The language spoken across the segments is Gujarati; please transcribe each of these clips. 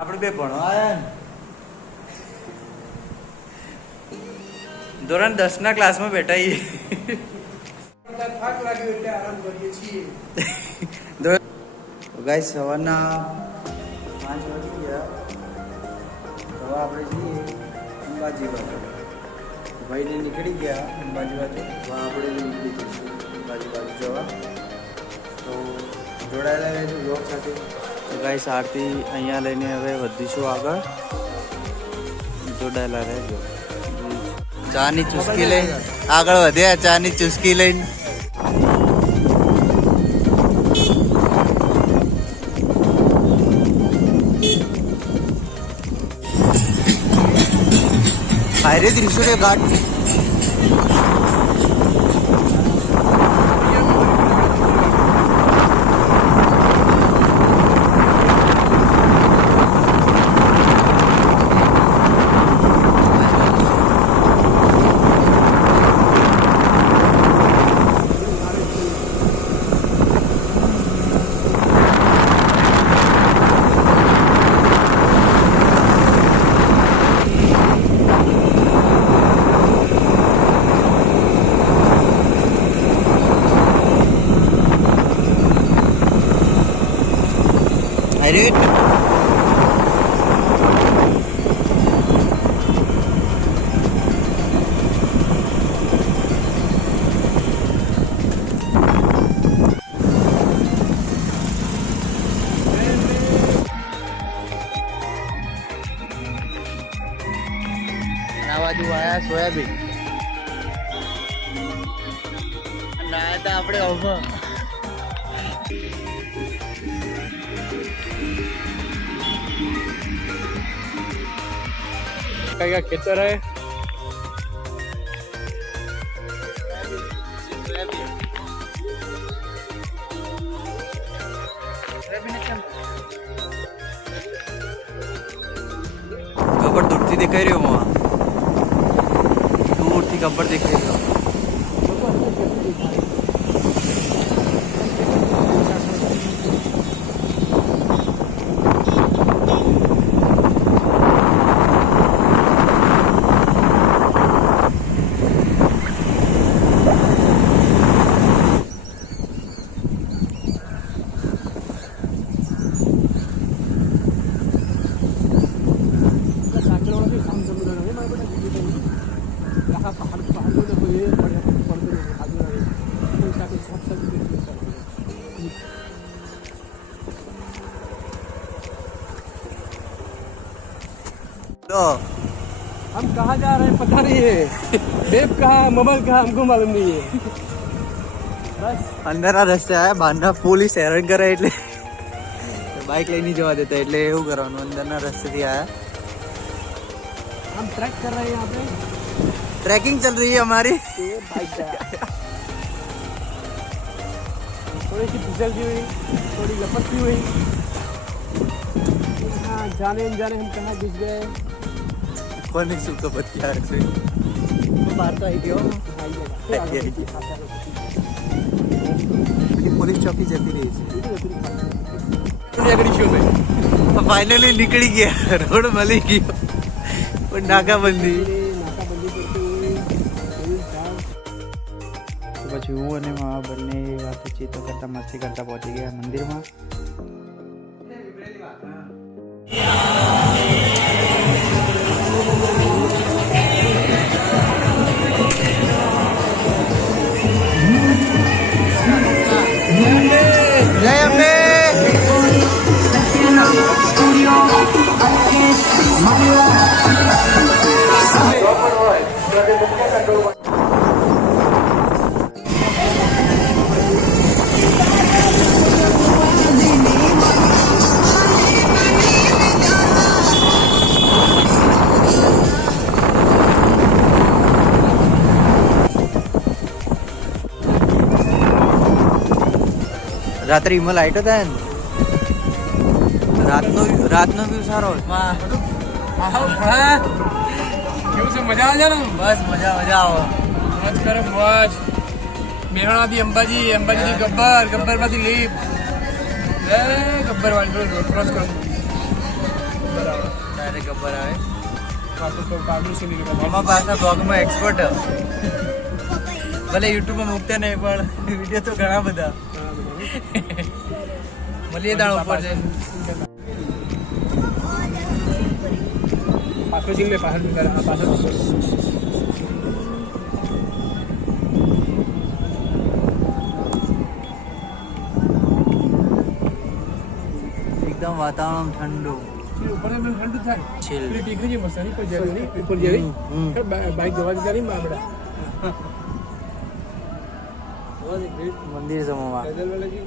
આપણે બે ભણવા આયા ને ધોરણ 10 ના ક્લાસમાં બેઠા છીએ. થાક લાગ્યો એટલે આરામ કરીએ છીએ. ગાઈસ સવારના 5 વાગી ગયા. હવે આપણે જઈએ અંબાજી બાજુ. ભાઈને નીકળી ગયા અંબાજી બાજુ. હવે આપણે નીકળી જઈશું અંબાજી બાજુ જવા. તો જોડાયેલા રહેજો બ્લોગ સાથે. તો ગાઈસ આરતી અહીંયા લઈને હવે વધીશું આગળ. જોડાયેલા રહેજો. ચાની ચુસ્કી લઈને આગળ વધ્યા. ચાની ચુસ્કી લઈને हायरे त्रिशूल घाट अरे બાજુ આયા સોયાબીન લાયા હતા આપણે ઓવર का खेतर है. गब्बर दूरથી દેખાઈ રહ્યો માં. દૂરથી ગબ્બર દેખાઈ રહ્યો. तो हम कहाँ जा रहे हैं पता नहीं है. बेब कहाँ मोबाइल कहाँ हमको मालूम नहीं है. बस અંદરના રસ્તે આયા. બહારના પોલીસ હેરાન કરે એટલે બાઇક લઈને જવા દેતા એટલે એવું કરવાનું. અંદરના રસ્તેથી આયા. हम ट्रैक कर रहे हैं यहाँ पे. ट्रैकिंग चल रही है हमारी. बाइक थोड़ी सी फिसलती हुई, थोड़ी लपकती हुई. हाँ जाने अनजाने हम कहाँ घुस गए. કોને શું ખબર ક્યારે છે. બહાર તો આવી ગયો. પોલીસ ચોકી જતી રહી છે. ફાઇનલી નીકળી ગયા. રોડ મળી ગયો પણ નાકાબંધી. પછી હું અને મારા બંને વાતચીતો કરતા મસ્તી કરતા પહોંચી ગયા મંદિરમાં. જય અંબે. રાત્રે એમાં લાઈટ હતા ને. રાતનો વ્યૂ સારો. કેવું છે? મજા આવે છે ને? બસ મજા આવે. મોજ કરે મોજ. મેહણાથી અંબાજી, અંબાજીથી ગબ્બર, ગબ્બરમાંથી લીપ. ગબ્બર વાળી રોડ ક્રોસ કરો. ડાયરેક્ટ ગબ્બર આવે પાછું તો કાબલું છે નહીં મામા પાછા બ્લોગમાં એક્સપર્ટ ભલે યુટ્યુબમાં મૂકતા નહીં પણ વિડીયો તો ઘણા બધા મળીએ દાણ ઉપર છે પાછળ સિંગ લે પાછળ પાછળ એકદમ વાતાવરણ ઠંડુ ઉપર ઠંડુ થાય Chill. પેલી ટીકરી મસ્ત નહીં પર જાય નહીં ઉપર જાય બાઈક જવા દેતા નહીં આપડા મંદિર છે મામા પેદલ વાળા જી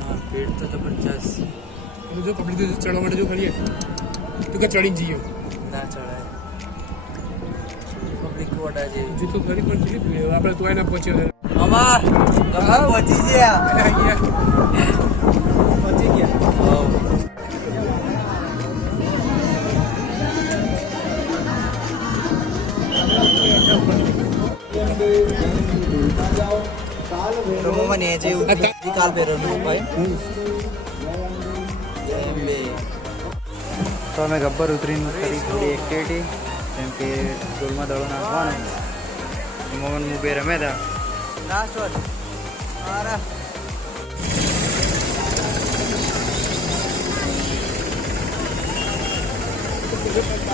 હા ભીડ તો જબરજસ્ત જો કપડી તો ચડવા માટે જો ખરીએ તું કે ચડીને જઈએ ના ચડાય પબ્લિક વડા છે જો તો ખરી પણ ચડી આપણે તો ના પહોંચ્યો મામા ગબ્બર પહોંચી ગયા પહોંચી ગયા તો મામા ને જે કાલ પહેરવાનું ભાઈ તો અમે ગબ્બર ઉતરીને કરી થોડી એક્ટિવિટી જેમ કે ડોલમાં દડો નાખવાનો મોહન મુબે રમ્યા હતા લાસ્ટ વન મારા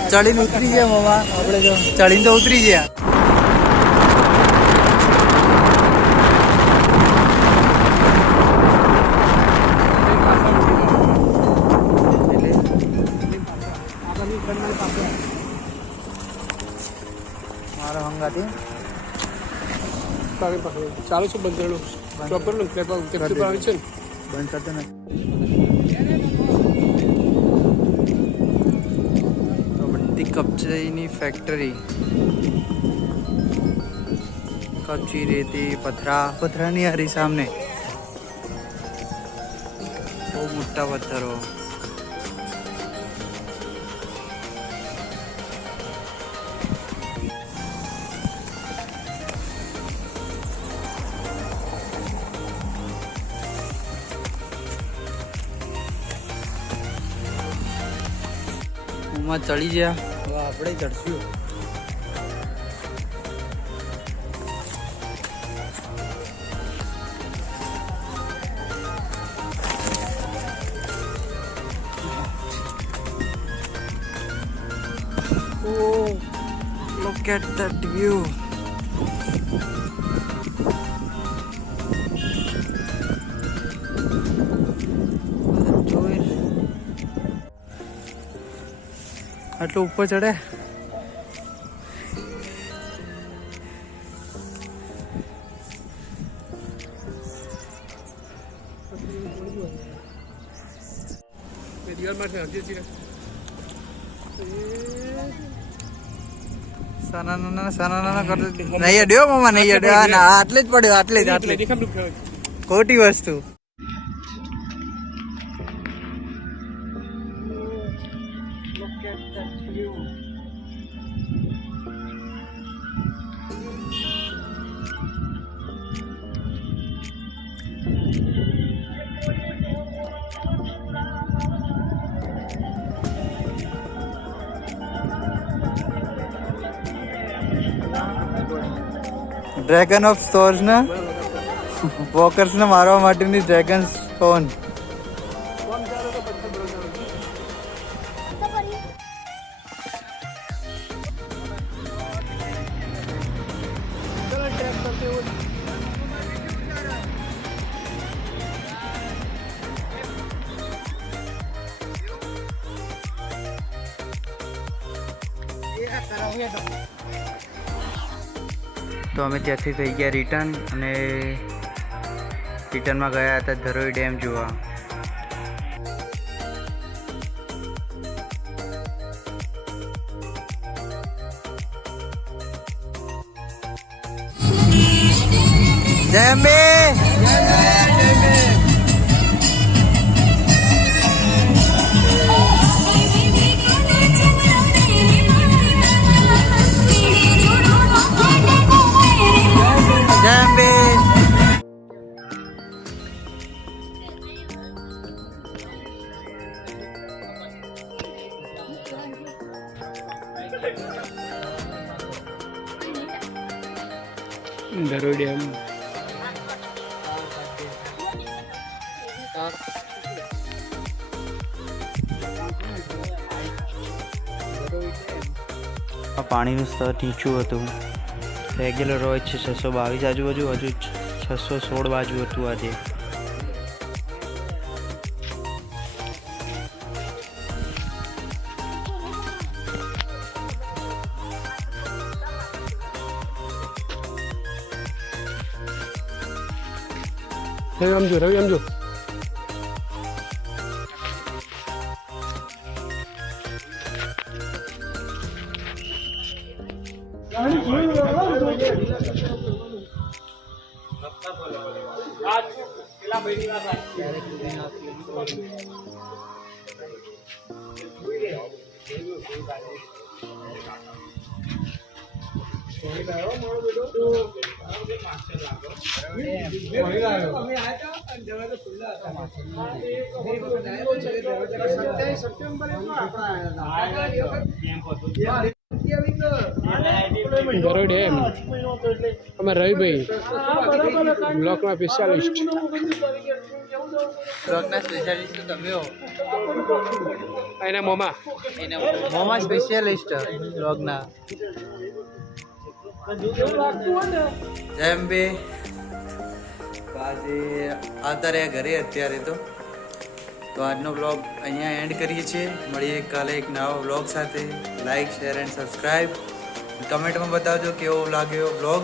ચડીને ઉતરી ગયા મામા આપણે જો ચડીને તો ઉતરી ગયા મારો હંગાથી ચાલુ છે બંધ કરેલું સ્ટોપ કરેલું આવે છે ને બંધ કરતો નથી તો બધી કપચીની ફેક્ટરી કપચી રેતી પથરાની હારી સામને બહુ મોટા પથ્થરો માં ચડી ગયા હવે આપણે ચડશું Oh, look at that view. આટલું ઉપર ચડે નહીં અડ્યો મામા નહીં અડ્યો ના આટલે જ પડ્યો આટલે જ ખોટી વસ્તુ ડ્રેગન ઓફ સ્ટોર્સ ને વોકર્સ ને મારવા માટેની ડ્રેગન સ્ટોન તો અમે ત્યાંથી થઈ ગયા રિટર્ન અને રિટર્નમાં ગયા હતા ધરોઈ ડેમ જોવા જય અંબે ગરોઈ ડેમ પાણીનું સ્તર નીચું હતું. રેગ્યુલર હોય છે 622 આજુબાજુ, હજુ 616 બાજુ હતું આજે. રવિ આમ જો ગરોઈ ડેમ અમે રવિભાઈ બ્લોકના સ્પેશિયાલિસ્ટ એના મોમાં સ્પેશિયાલિસ્ટ બ્લોગના. જય અંબે. આજે આવતા રહ્યા ઘરે અત્યારે તો આજનો બ્લોગ અહીંયા એન્ડ કરીએ છીએ. મળીએ કાલે એક નવા બ્લોગ સાથે. Like, share and subscribe. કમેન્ટમાં બતાવજો કેવો લાગ્યો બ્લોગ.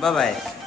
Bye bye.